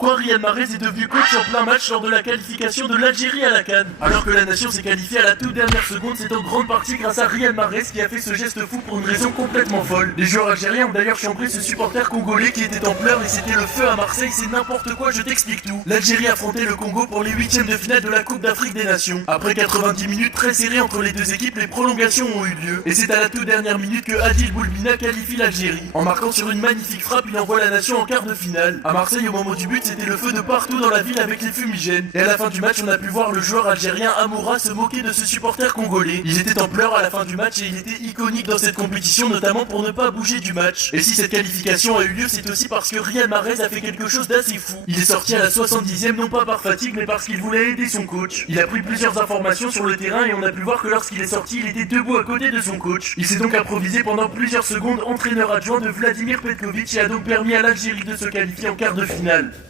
pourquoi Riyad Mahrez est devenu coach en plein match lors de la qualification de l'Algérie à la CAN. Alors que la nation s'est qualifiée à la toute dernière seconde, c'est en grande partie grâce à Riyad Mahrez qui a fait ce geste fou pour une raison complètement folle. Les joueurs algériens ont d'ailleurs chambré ce supporter congolais qui était en pleurs et c'était le feu à Marseille, c'est n'importe quoi, je t'explique tout. L'Algérie affrontait le Congo pour les huitièmes de finale de la Coupe d'Afrique des Nations. Après 90 minutes très serrées entre les deux équipes, les prolongations ont eu lieu. Et c'est à la toute dernière minute que Adil Boulbina qualifie l'Algérie. En marquant sur une magnifique frappe, il envoie la nation en quart de finale. À Marseille, au moment du but, c'était le feu de partout dans la ville avec les fumigènes. Et à la fin du match, on a pu voir le joueur algérien Amoura se moquer de ce supporter congolais. Il était en pleurs à la fin du match et il était iconique dans cette compétition, notamment pour ne pas bouger du match. Et si cette qualification a eu lieu, c'est aussi parce que Riyad Mahrez a fait quelque chose d'assez fou. Il est sorti à la 70e, non pas par fatigue, mais parce qu'il voulait aider son coach. Il a pris plusieurs informations sur le terrain et on a pu voir que lorsqu'il est sorti, il était debout à côté de son coach. Il s'est donc improvisé pendant plusieurs secondes entraîneur adjoint de Vladimir Petkovic et a donc permis à l'Algérie de se qualifier en quart de finale.